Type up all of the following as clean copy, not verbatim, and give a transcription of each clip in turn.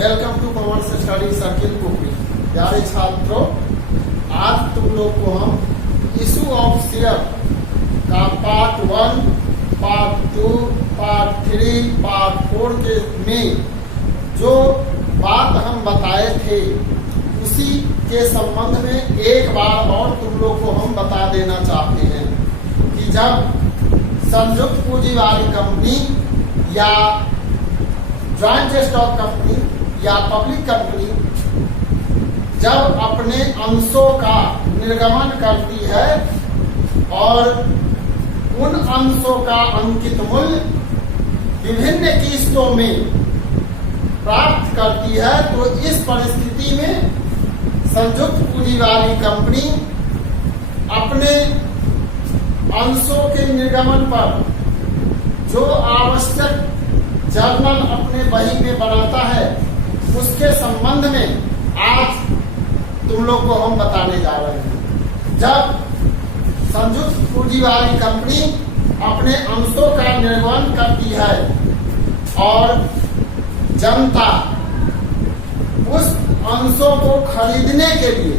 Welcome to commerce study circle कुकरी। प्यारे छात्रों, आज तुम लोग को हम इशू ऑफ शेयर का पार्ट 1, पार्ट 2, पार्ट 3, पार्ट 4 के में जो बात हम बताए थे उसी के संबंध में एक बार और तुम लोग को हम बता देना चाहते हैं कि जब संयुक्त पूंजी वाली कंपनी या ज्वाइंट स्टॉक कंपनी या पब्लिक कंपनी जब अपने अंशों का निर्गमन करती है और उन अंशों का अंकित मूल्य विभिन्न किस्तों में प्राप्त करती है, तो इस परिस्थिति में संयुक्त पूंजी वाली कंपनी अपने अंशों के निर्गमन पर जो आवश्यक जर्नल अपने बही में बनाता है उसके संबंध में आज तुम लोग को हम बताने जा रहे हैं। जब संयुक्त पूंजी वाली कंपनी अपने अंशों का निर्गमन करती है और जनता उस अंशों को खरीदने के लिए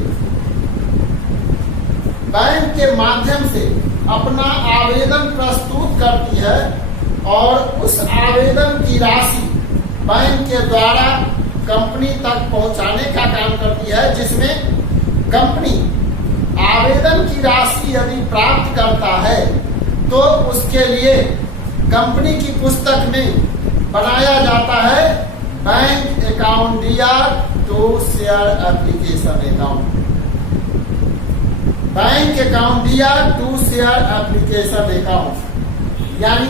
बैंक के माध्यम से अपना आवेदन प्रस्तुत करती है और उस आवेदन की राशि बैंक के द्वारा कंपनी तक पहुंचाने का काम करती है, जिसमें कंपनी आवेदन की राशि यदि प्राप्त करता है तो उसके लिए कंपनी की पुस्तक में बनाया जाता है bank account DR to share application account. Bank account DR to share application account यानी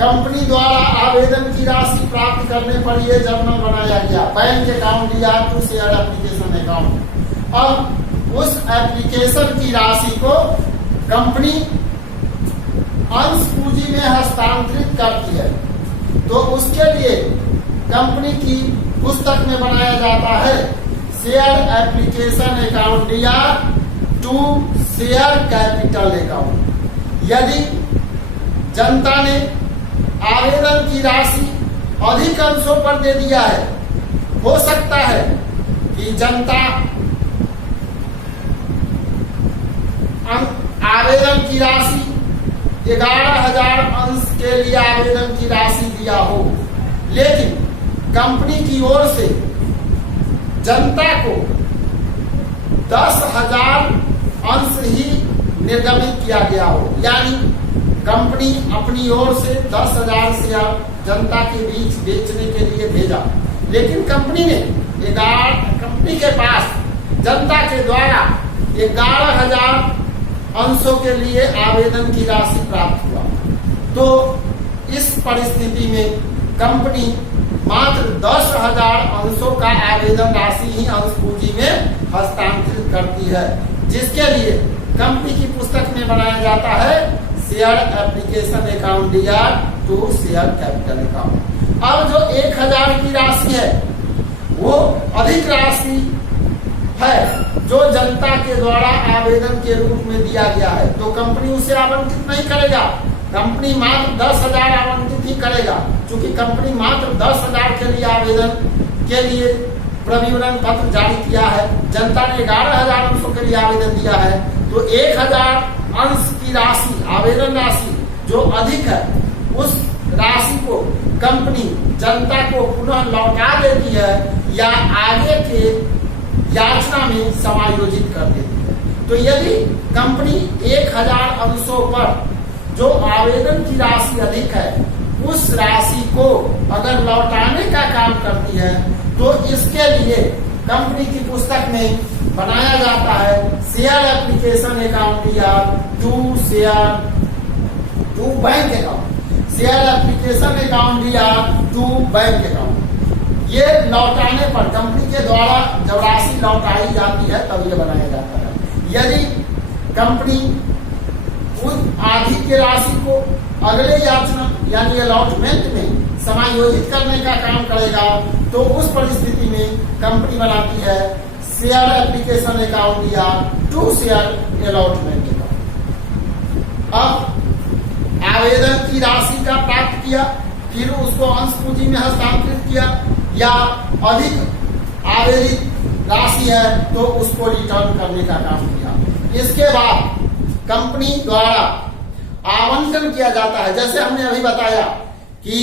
कंपनी द्वारा आवेदन की राशि प्राप्त करने पर यह जर्नल बनाया गया bank account DR to share application account. अब उस एप्लीकेशन की राशि को कंपनी अंश पूंजी में हस्तांतरित करती है, तो उसके लिए कंपनी की पुस्तक में बनाया जाता है share application account DR to share capital account. यदि जनता ने आवेदन की राशि अधिक अंशों पर दे दिया है, हो सकता है कि जनता आवेदन की राशि 11,000 अंश के लिए आवेदन की राशि दिया हो, लेकिन कंपनी की ओर से जनता को 10,000 अंश ही निर्गमित किया गया हो, यानी कंपनी अपनी ओर से 10,000 शेयर जनता के बीच बेचने के लिए भेजा, लेकिन कंपनी के पास जनता के द्वारा 11,000 अंशों के लिए आवेदन की राशि प्राप्त हुआ। तो इस परिस्थिति में कंपनी मात्र 10,000 अंशों का आवेदन राशि ही अंश पूंजी में हस्तांतरित करती है, जिसके लिए कंपनी की पुस्तक में बनाया जाता है share application account DR to share capital account. अब जो 1,000 की राशि है वो अधिक राशि है जो जनता के द्वारा आवेदन के रूप में दिया गया है, तो कंपनी उसे आवंटित नहीं करेगा। कंपनी मात्र 10,000 आवंटित ही करेगा, क्योंकि कंपनी मात्र 10,000 के लिए आवेदन के लिए प्रविवरण पत्र जारी किया है। जनता ने 11,000 अंशों के लिए आवेदन दिया है, तो 1,000 अंश की राशि आवेदन राशि जो अधिक है उस राशि को कंपनी जनता को पुनः लौटा देती है या आगे के याचना में समायोजित कर देती है। तो यदि कंपनी 1,000 अंशों पर जो आवेदन की राशि अधिक है उस राशि को अगर लौटाने का काम करती है, तो इसके लिए कंपनी की पुस्तक में बनाया जाता है share application account DR to bank account, share application account DR to bank account. ये लौटाने पर कंपनी के द्वारा जब राशि लौटाई जाती है तब ये बनाया जाता है। यदि कंपनी उस आधी की राशि को अगले याचना यानी अलॉटमेंट में समायोजित करने का काम करेगा, तो उस परिस्थिति में कंपनी बनाती है शेयर एप्लीकेशन अकाउंट या टू शेयर अलॉटमेंट अकाउंट। अब आवेदन की राशि का प्राप्त किया, फिर उसको अंश पूंजी में हस्तांतरित किया, या अधिक आवेदित राशि है तो उसको रिटर्न करने का काम किया। इसके बाद कंपनी द्वारा आवंटन किया जाता है। जैसे हमने अभी बताया कि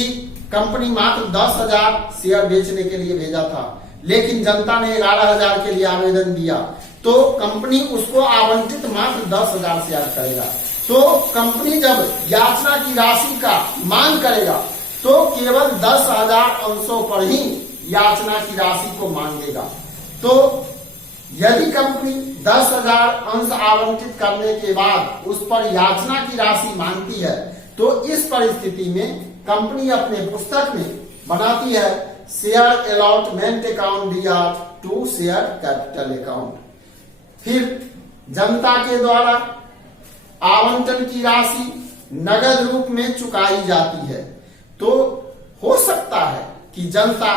कंपनी मात्र 10,000 शेयर बेचने के लिए भेजा था, लेकिन जनता ने 11,000 के लिए आवेदन दिया, तो कंपनी उसको आवंटित मात्र 10,000 शेयर करेगा। तो कंपनी जब याचना की राशि का मांग करेगा तो केवल 10,000 अंशों पर ही याचना की राशि को मांगेगा। तो यदि कंपनी 10,000 अंश आवंटित करने के बाद उस पर याचना की राशि मांगती है तो इस परिस्थिति में कंपनी अपने पुस्तक में बनाती है share allotment account DR to share capital account. फिर जनता के द्वारा आवंटन की राशि नगद रूप में चुकाई जाती है। तो हो सकता है कि जनता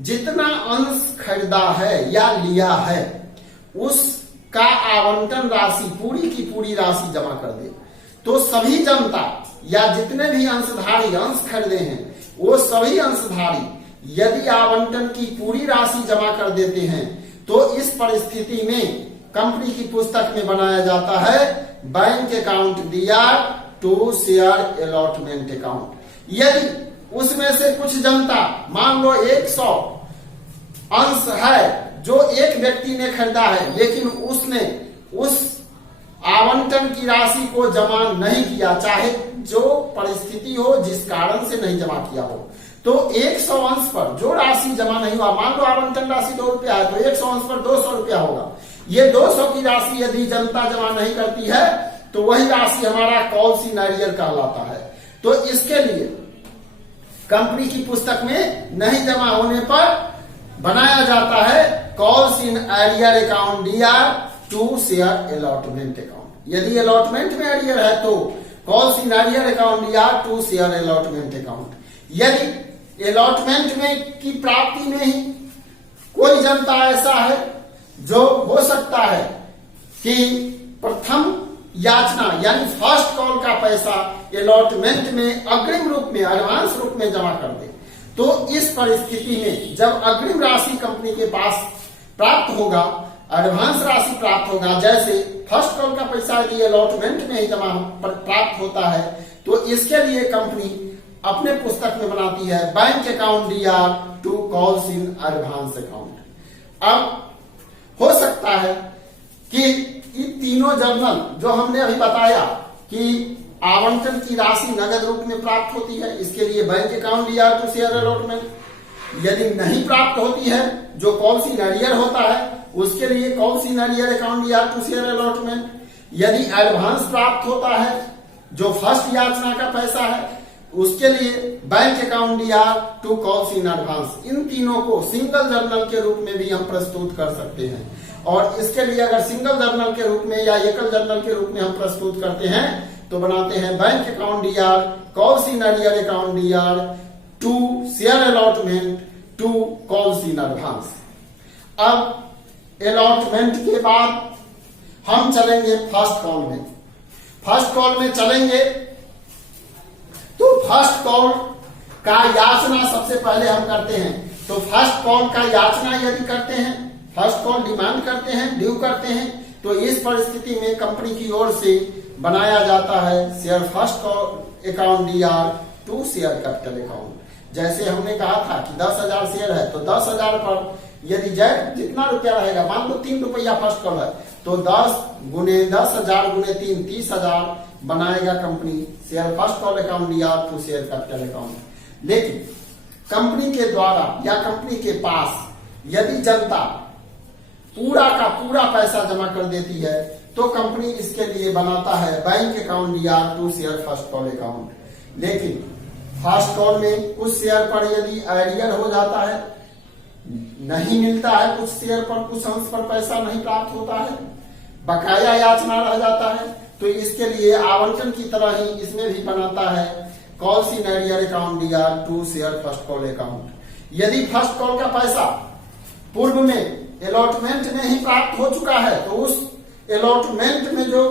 जितना अंश खरीदा है या लिया है उसका आवंटन राशि पूरी की पूरी राशि जमा कर दे। तो सभी जनता या जितने भी अंशधारी अंश खरीदे हैं वो सभी अंशधारी यदि आवंटन की पूरी राशि जमा कर देते हैं तो इस परिस्थिति में कंपनी की पुस्तक में बनाया जाता है bank account DR to share allotment account. यदि उसमें से कुछ जनता, मान लो 100 अंश है जो एक व्यक्ति ने खरीदा है, लेकिन उसने उस आवंटन की राशि को जमा नहीं किया, चाहे जो परिस्थिति हो जिस कारण से नहीं जमा किया हो, तो 100 अंश पर जो राशि जमा नहीं हुआ, मान लो आवंटन राशि 2 रुपया है तो 100 अंश पर 200 रुपया होगा। ये 200 की राशि यदि जनता जमा नहीं करती है तो वही राशि हमारा कॉल्स इन एरियर कहलाता है। तो इसके लिए कंपनी की पुस्तक में नहीं जमा होने पर बनाया जाता है calls in arrear account DR to share allotment account. यदि अलॉटमेंट में एरियर है तो calls in arrear account DR to share allotment account. यदि अलॉटमेंट में की प्राप्ति में ही कोई जनता ऐसा है जो हो सकता है कि प्रथम याचना यानी फर्स्ट कॉल का पैसा अलॉटमेंट में अग्रिम रूप में एडवांस रूप में जमा कर दे, तो इस परिस्थिति में जब अग्रिम राशि कंपनी के पास प्राप्त होगा, एडवांस राशि प्राप्त होगा, जैसे फर्स्ट कॉल का पैसा यदि अलॉटमेंट में ही जमा प्राप्त होता है तो इसके लिए कंपनी अपने पुस्तक में बनाती है bank account DR to calls in advance account. अब हो सकता है कि ये तीनों जर्नल जो हमने अभी बताया कि आवंटन की राशि नगद रूप में प्राप्त होती है, इसके लिए bank account DR to share allotment. यदि नहीं प्राप्त होती है, जो कॉल्स इन एरियर होता है उसके लिए calls in arrear account DR to share allotment. यदि एडवांस प्राप्त होता है जो फर्स्ट याचना का पैसा है उसके लिए bank account DR to calls in advance. इन तीनों को सिंगल जर्नल के रूप में भी हम प्रस्तुत कर सकते हैं, और इसके लिए अगर सिंगल जर्नल के रूप में या एकल जर्नल के रूप में हम प्रस्तुत करते हैं तो बनाते हैं bank account DR calls in arrear account DR to share allotment to calls in advance. अब अलॉटमेंट के बाद हम चलेंगे फर्स्ट कॉल में। फर्स्ट कॉल में चलेंगे तो फर्स्ट कॉल का याचना सबसे पहले हम करते हैं। तो फर्स्ट कॉल का याचना यदि करते हैं, फर्स्ट कॉल डिमांड करते हैं, ड्यू करते हैं, तो इस परिस्थिति में कंपनी की ओर से बनाया जाता है share first call account DR to share capital account. जैसे हमने कहा था कि 10,000 शेयर है तो 10,000 पर यदि जितना रुपया रहेगा, मान लो 3 रुपया फर्स्ट कॉल है तो 10 गुने 10,000 गुने 3 30,000 बनाएगा company share first call account DR to share capital account. लेकिन कंपनी के द्वारा या कंपनी के पास यदि जनता पूरा का पूरा पैसा जमा कर देती है तो कंपनी इसके लिए बनाता है bank account DR to share first call account. लेकिन फर्स्ट कॉल में कुछ शेयर पर यदि एरियर हो जाता है, नहीं मिलता है, कुछ शेयर पर कुछ अंश पर पैसा नहीं प्राप्त होता है, बकाया याचना रह जाता है, तो इसके लिए आवंटन की तरह ही इसमें भी बनाता है calls in arrear account DR to share first call account. यदि फर्स्ट कॉल का पैसा पूर्व में अलॉटमेंट में ही प्राप्त हो चुका है तो उस अलॉटमेंट में जो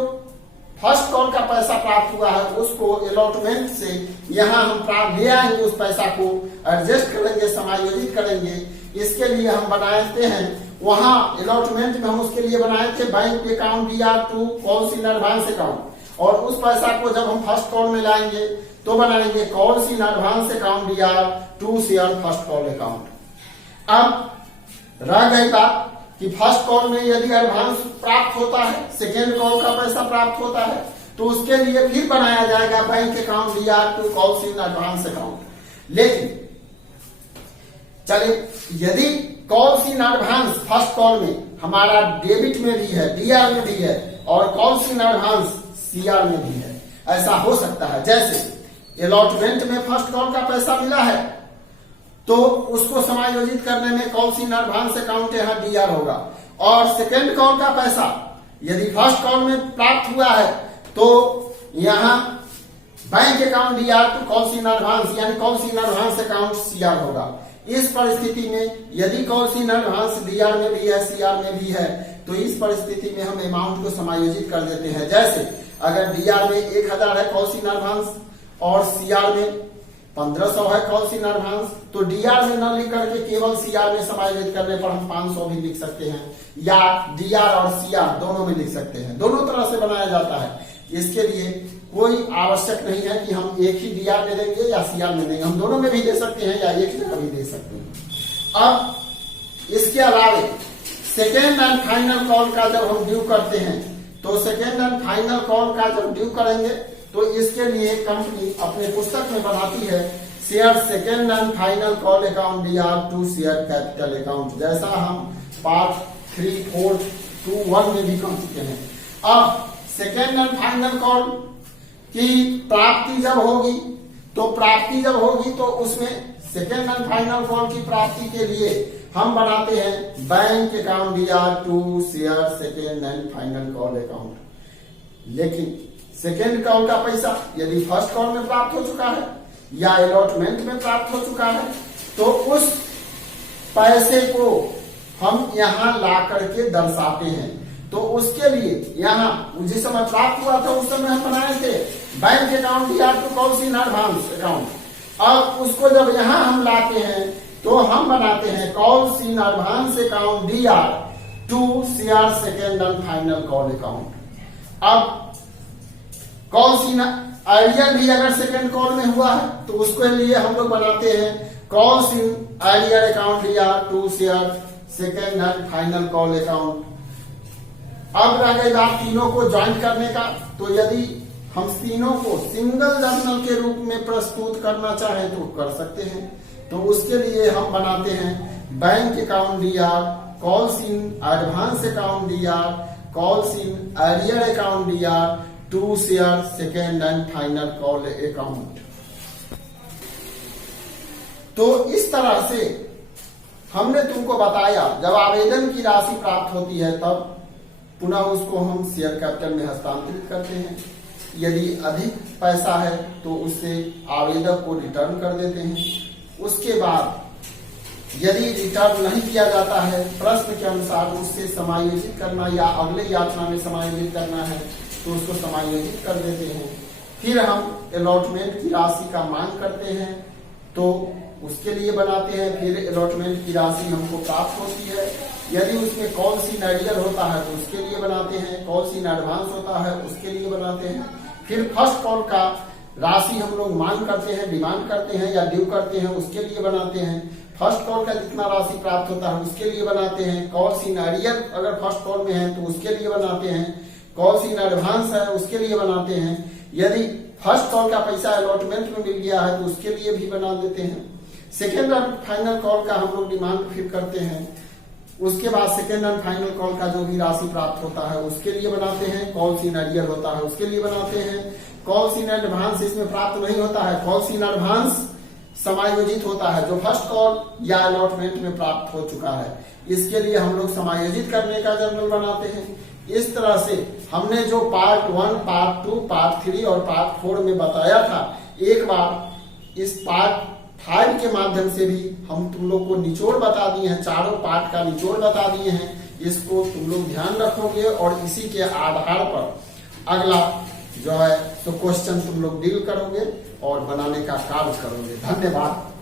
फर्स्ट कॉल का पैसा प्राप्त हुआ है उसको अलॉटमेंट से यहाँ हम ले आएंगे, उस पैसा को एडजस्ट करेंगे, समायोजित करेंगे। इसके लिए हम बनाते हैं, वहां अलॉटमेंट में हम उसके लिए बनाए थे bank account DR2 calls in advance account, और उस पैसा को जब हम फर्स्ट कॉल में लाएंगे तो बनाएंगे calls in advance account DR2 share first call account. अब रह गई बात कि फर्स्ट कॉल में यदि एडवांस प्राप्त होता है, सेकेंड कॉल का पैसा प्राप्त होता है, तो उसके लिए फिर बनाया जाएगा bank account DR2 calls in advance account. लेकिन चलिए, यदि calls in advance first call में हमारा डेबिट में भी है, DR में भी है, और कॉल्स इन एडवांस CR में भी है, ऐसा हो सकता है। जैसे अलॉटमेंट में फर्स्ट कॉल का पैसा मिला है तो उसको समायोजित करने में कॉल्स इन एडवांस अकाउंट यहाँ DR होगा, और सेकेंड कॉल का पैसा यदि फर्स्ट कॉल में प्राप्त हुआ है तो यहाँ bank account DR2 calls in advance यानी calls in advance account CR होगा। इस परिस्थिति में यदि कॉल्स इन एडवांस DR में भी है, CR में भी है, तो इस परिस्थिति में हम अमाउंट को समायोजित कर देते हैं। जैसे अगर DR में 1000 है कॉल्स इन एडवांस और CR में 1500 है कॉल्स इन एडवांस, तो DR में न लिख करके केवल CR में समायोजित करने पर हम 500 भी लिख सकते हैं, या DR और CR दोनों में लिख सकते हैं। दोनों तरह से बनाया जाता है। इसके लिए कोई आवश्यक नहीं है कि हम एक ही DR में देंगे या CR में देंगे, हम दोनों में भी दे सकते हैं या एक जगह भी दे सकते हैं। अब इसके अलावा सेकेंड एंड फाइनल कॉल का जब हम ड्यू करते हैं, तो सेकेंड एंड फाइनल कॉल का जब ड्यू करेंगे तो इसके लिए कंपनी अपने पुस्तक में बनाती है share second and final call account DR2 share capital account, जैसा हम पार्ट 3, 4, 2, 1 में भी कर चुके हैं। अब सेकेंड एंड फाइनल कॉल की प्राप्ति जब होगी तो उसमें सेकेंड एंड फाइनल कॉल की प्राप्ति के लिए हम बनाते हैं bank account DR2 share second and final call account. लेकिन सेकेंड कॉल का पैसा यदि फर्स्ट कॉल में प्राप्त हो चुका है या अलॉटमेंट में प्राप्त हो चुका है, तो उस पैसे को हम यहाँ ला करके दर्शाते हैं। तो उसके लिए यहाँ जिस समय प्राप्त हुआ था उस समय हम बनाए थे bank account DR2 calls in advance account. अब उसको जब यहाँ हम लाते हैं तो हम बनाते हैं calls in advance account DR2 share second and final call account. अब कॉल्स इन आइडियर भी अगर सेकेंड कॉल में हुआ है तो उसके लिए हम लोग बनाते हैं calls in arrear account DR2 share second and final call account. अब रह गई बात तीनों को ज्वाइन करने का, तो यदि हम तीनों को सिंगल जर्नल के रूप में प्रस्तुत करना चाहें तो कर सकते हैं। तो उसके लिए हम बनाते हैं bank account DR calls in advance account DR calls in arrear account DR2 share second and final call account. तो इस तरह से हमने तुमको बताया, जब आवेदन की राशि प्राप्त होती है तब पुनः उसको हम शेयर कैपिटल में हस्तांतरित करते हैं। यदि अधिक पैसा है तो उससे आवेदक को रिटर्न कर देते हैं। उसके बाद यदि रिटर्न नहीं किया जाता है, प्रश्न के अनुसार उससे समायोजित करना या अगले याचना में समायोजित करना है तो उसको समायोजित कर देते हैं। फिर हम अलॉटमेंट की राशि का मांग करते हैं तो उसके लिए बनाते हैं। फिर अलॉटमेंट की राशि हमको प्राप्त होती है। यदि उसमें कॉल्स इन आइडियर होता है तो उसके लिए बनाते हैं, कॉल्स इन एडवांस होता है उसके लिए बनाते हैं। फिर फर्स्ट कॉल का राशि हम लोग मांग करते हैं, डिमांड करते हैं या ड्यू करते हैं, उसके लिए बनाते हैं। फर्स्ट कॉल का जितना राशि प्राप्त होता है उसके लिए बनाते हैं। कॉल्स इन आइडियर अगर फर्स्ट कॉल में है तो उसके लिए बनाते हैं। कॉल्स इन एडवांस है उसके लिए बनाते हैं। यदि फर्स्ट कॉल का पैसा अलॉटमेंट में मिल गया है तो उसके लिए भी बना देते हैं। सेकेंड एंड फाइनल कॉल का हम लोग डिमांड फिर करते हैं। उसके बाद सेकेंड एंड फाइनल कॉल का जो भी राशि प्राप्त होता है उसके लिए बनाते हैं। कॉल्स इन आइडियर होता है उसके लिए बनाते हैं। कॉल्स इन एडवांस इसमें प्राप्त नहीं होता है, कॉल्स इन एडवांस समायोजित होता है जो फर्स्ट कॉल या अलॉटमेंट में प्राप्त हो चुका है, इसके लिए हम लोग समायोजित करने का जर्नल बनाते हैं। इस तरह से हमने जो पार्ट 1, पार्ट 2, पार्ट 3 और पार्ट 4 में बताया था, एक बार इस पार्ट 5 के माध्यम से भी हम तुम लोग को निचोड़ बता दिए हैं, चारों पार्ट का निचोड़ बता दिए हैं। इसको तुम लोग ध्यान रखोगे और इसी के आधार पर अगला जो है सो क्वेश्चन तुम लोग डील करोगे और बनाने का कार्य करोगे। धन्यवाद।